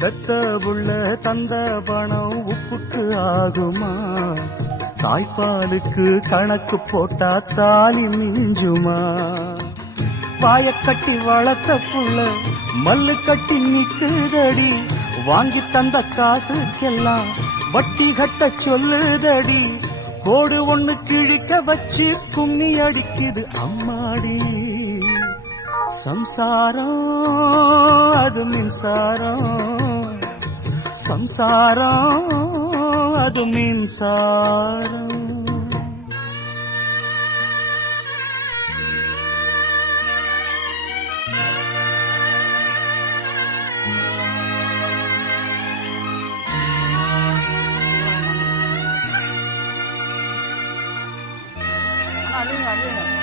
பெத்த புள்ள தந்த பணம் உப்புக்கு ஆகுமா? தாய்ப்பாலுக்கு கணக்கு போட்டா தாலி மிஞ்சுமா? வாய கட்டி வளர்த்த புள்ள மல்லு கட்டி நிக்குதடி, வாங்கி தந்த காசுக்கெல்லாம் வட்டி கட்ட சொல்லுதடி. கோடு ஒண்ணு கிழிக்க வச்சு கும்மி அடிக்குது அம்மாடி. சம்சாரம் அது மின்சாரம், சம்சாரம் அது மின்சாரம். அழியுங்க அழியுங்க.